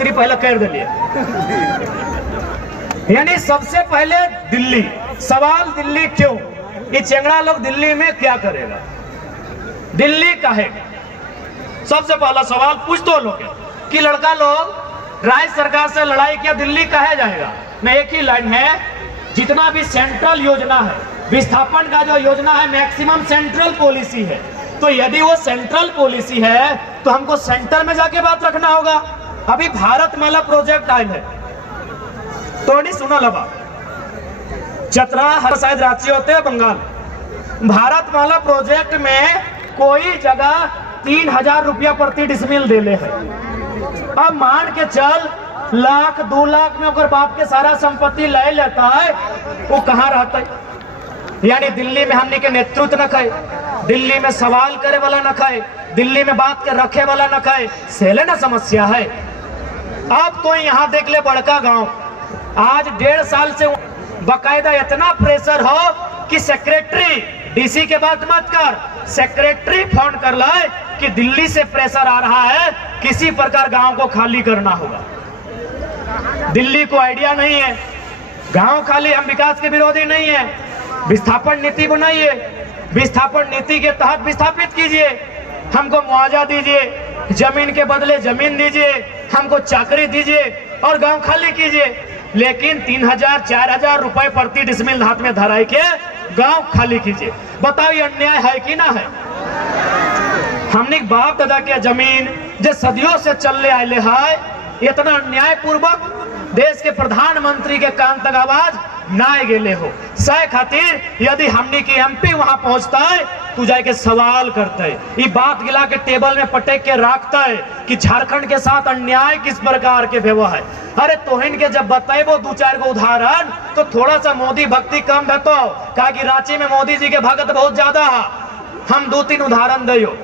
सिर्फ पहले कर दिलिए। यानी सबसे पहले दिल्ली, सवाल दिल्ली क्यों? ये चेंगड़ा लोग दिल्ली में क्या करेगा, दिल्ली काहे? सबसे पहला सवाल पूछ दो लोग कि लड़का लोग राज्य सरकार से लड़ाई किया, दिल्ली काहे जाएगा? मैं एक ही लाइन है, जितना भी सेंट्रल योजना है, विस्थापन का जो योजना है मैक्सिमम सेंट्रल पॉलिसी है, तो यदि वो सेंट्रल पॉलिसी है तो हमको सेंटर में जाके बात रखना होगा। अभी भारतमाला प्रोजेक्ट आए है तो नहीं सुना लबा, चतरा हर शायद राज्य होते हैं बंगाल, भारतमाला प्रोजेक्ट में कोई जगह 3000 रुपया प्रति डिसमिल दे ले है। अब मान के चल लाख 2 लाख में अगर बाप के सारा संपत्ति ले लेता है, वो कहाँ रहता है? यानी दिल्ली में हमने के नेतृत्व न खाए, दिल्ली में सवाल करे वाला न खाए, दिल्ली में बात के रखे वाला न खाए, सेले ना समस्या है। अब तो यहाँ देख ले बड़का गांव, आज 1.5 साल से बकायदा इतना प्रेशर हो कि सेक्रेटरी, डीसी के बात मत कर, सेक्रेटरी फोन कर लाए कि दिल्ली से प्रेशर आ रहा है, किसी प्रकार गांव को खाली करना होगा। दिल्ली को आइडिया नहीं है, गांव खाली, हम विकास के विरोधी नहीं है, विस्थापन नीति बनाइए, विस्थापन नीति के तहत विस्थापित कीजिए, हमको मुआवजा दीजिए, जमीन के बदले जमीन दीजिए, हमको चाकरी दीजिए और गांव खाली कीजिए। लेकिन 3000-4000 रुपए प्रति डिसमिल हाथ में धराई के गांव खाली कीजिए। बताओ ये अन्याय है कि ना है? हमने बाप दादा के जमीन जो सदियों से चलने आए है, इतना अन्याय पूर्वक देश के प्रधानमंत्री के कान तक आवाज ना गेले हो। सह खातिर यदि हमने की एमपी वहां पहुंचता है तू जाके सवाल करता है, ये बात गिला के टेबल में पटेक के रखता है कि झारखंड के साथ अन्याय किस प्रकार के व्यवहार है। अरे तोहिन के जब बताए वो 2-4 को उदाहरण तो थोड़ा सा मोदी भक्ति कम भेतो, कहा कि रांची में मोदी जी के भगत बहुत ज्यादा है। हम 2-3 उदाहरण दियो,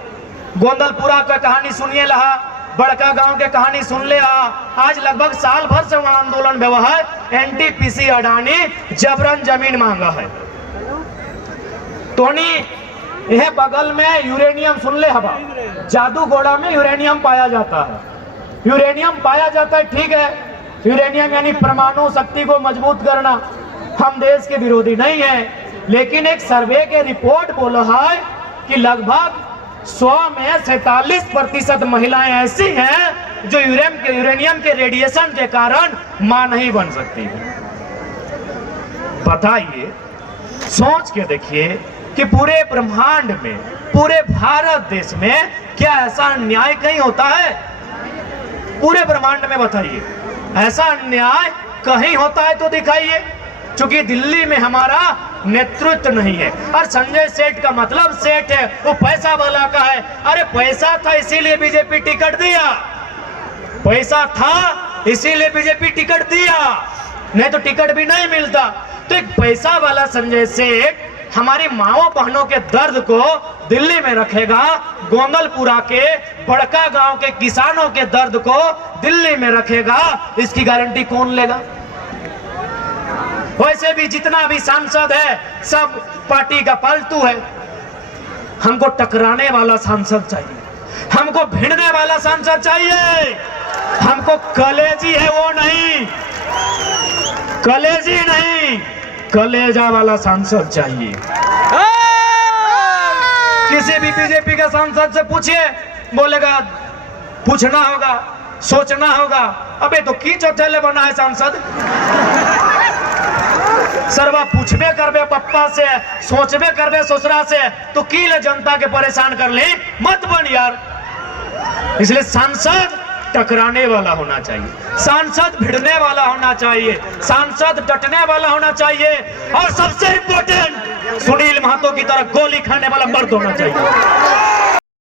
गोंदलपुरा का कहानी सुनिए लहा, बड़का गांव के कहानी सुन ले। आज लगभग साल भर से वहां आंदोलन व्यवहार, एनटीपीसी अडानी जबरन जमीन मांगा है। तोनी यह बगल में यूरेनियम सुन ले हवा, जादूगोड़ा में यूरेनियम पाया जाता है, यूरेनियम पाया जाता है, ठीक है, यूरेनियम यानी परमाणु शक्ति को मजबूत करना। हम देश के विरोधी नहीं है, लेकिन एक सर्वे के रिपोर्ट बोला है कि लगभग 100 में 47% महिलाएं ऐसी हैं जो यूरेनियम के रेडिएशन के कारण मां नहीं बन सकती है। बताइए, सोच के देखिए कि पूरे ब्रह्मांड में, पूरे भारत देश में क्या ऐसा अन्याय कहीं होता है? पूरे ब्रह्मांड में बताइए, ऐसा अन्याय कहीं होता है तो दिखाइए। क्योंकि दिल्ली में हमारा नेतृत्व नहीं है। और संजय सेठ का मतलब सेठ है, वो पैसा वाला का है। अरे पैसा था इसीलिए बीजेपी टिकट दिया, पैसा था इसीलिए बीजेपी टिकट दिया, नहीं तो टिकट भी नहीं मिलता। तो एक पैसा वाला संजय सेठ हमारी माओ बहनों के दर्द को दिल्ली में रखेगा, गोंदलपुरा के बड़का गांव के किसानों के दर्द को दिल्ली में रखेगा, इसकी गारंटी कौन लेगा? वैसे भी जितना भी सांसद है सब पार्टी का पालतू है। हमको टकराने वाला सांसद चाहिए, हमको भिड़ने वाला सांसद चाहिए, हमको कलेजी है वो नहीं, कलेजी नहीं, कलेजा वाला सांसद चाहिए। किसी भी बीजेपी के सांसद से पूछिए, बोलेगा पूछना होगा, सोचना होगा। अबे तो की चौथेले बना है सांसद? सरवा पूछबे करबे पप्पा से, सोचबे करबे ससुरा से, तो की ले जनता के परेशान कर ले, मत बन यार। इसलिए सांसद टकराने वाला होना चाहिए, सांसद भिड़ने वाला होना चाहिए, सांसद डटने वाला होना चाहिए, और सबसे इंपॉर्टेंट सुनील महतो की तरह गोली खाने वाला मर्द होना चाहिए।